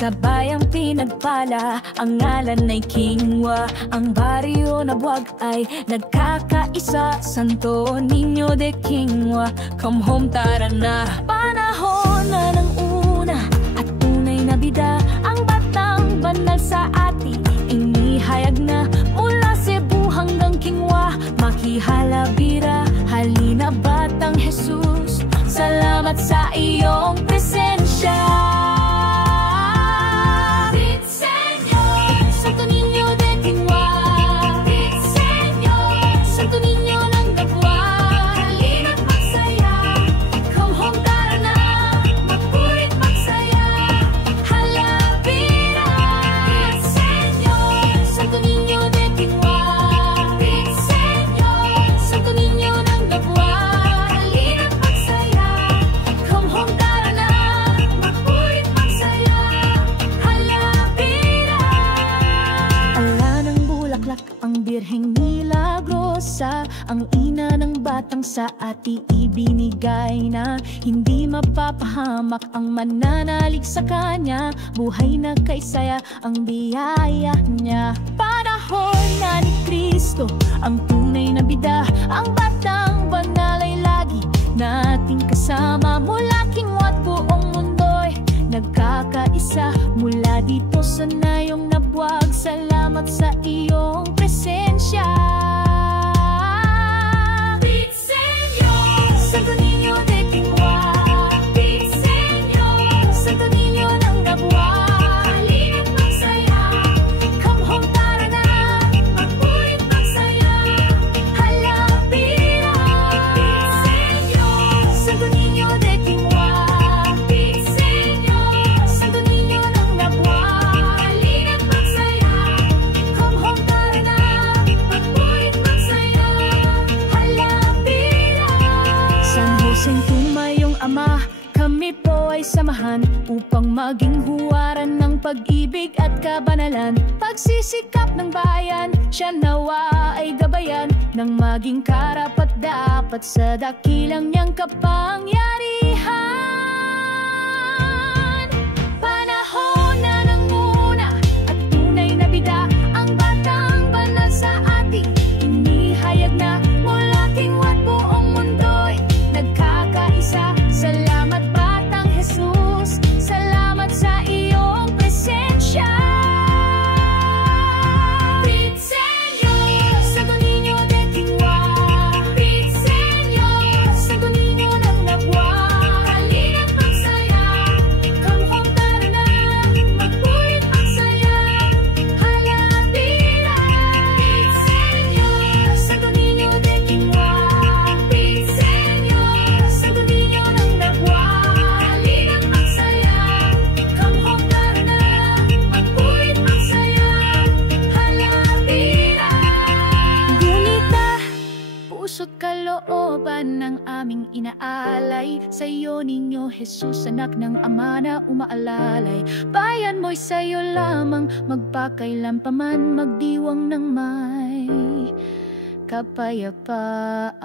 Sa bayang pinagpala, ang ngalan ay Kingwa. Ang baryo na buwag ay nagkakaisa. Santo Niño de Kingwa, come home, tara na. Panahon na ng una at tunay na bida. Ang batang banal sa atin inihayag na. Mula Cebu hanggang Kingwa, makihalabira. Halina batang Jesus, salamat sa iyong presensya. Santo Niño de Kingwa, Santo Niño ng Gabwa, halina't magsaya. Come home, tara na, magpurit magsaya. Halabira, Santo Niño de Kingwa, Santo Niño ng Gabwa, halina't magsaya. Come home, tara na, magpurit magsaya. Halabira. Ala ng bulaklak ang Birheng Milagrosa, ang ina ng batang sa ati ibinigay na. Hindi mapapahamak ang mananalig sa kanya. Buhay na kay saya ang biyaya niya. Panahon na ni Kristo, ang tunay na bida. Ang batang banal ay lagi nating kasama. Mula Kingwa at buong mundo'y nagkakaisa. Mula dito sa nayong nabuwag, salamat sa iyong presensya. Santo Niño de Kingwa, Santo Niño ng Gabwa, halina't magsaya. Come home, tara na, magpurit magsaya. Halabira, Santo Niño de Kingwa, Santo Niño ng Gabwa, halina't magsaya. Come home, tara na, magpurit magsaya. Halabira. San Joseng tumayong ama, kami po ay samahan upang maging huwaran ng pag-ibig at kabanalan. Pagsisikap ng bayan, siya nawa ay gabayan ng maging karapat-dapat sa dakilang niyang kapangyarihan. Panahon na ng una at tunay na bida. Ang batang banal sa ating inihayag na. Mula Kingwa at buong mundo'y nagkakaisa. Salamat batang Jesus, salamat sa iyong presensya. Santo Niño de Kingwa, Santo Niño ng Gabwa, halina't magsaya. Come home, tara na, magpurit magsaya. Halabira, Santo Niño de Kingwa, Santo Niño ng Gabwa, halina't magsaya. Come home, tara na, magpurit magsaya. Halabira. Gunita, puso't kalooban ng aming inaalay. Sa iyo, Niño Jesus, anak ng Ama na umaalalay. Bayan mo'y sa'yo lamang, magpakailan pa man, magdiwang ng may kapayapaan.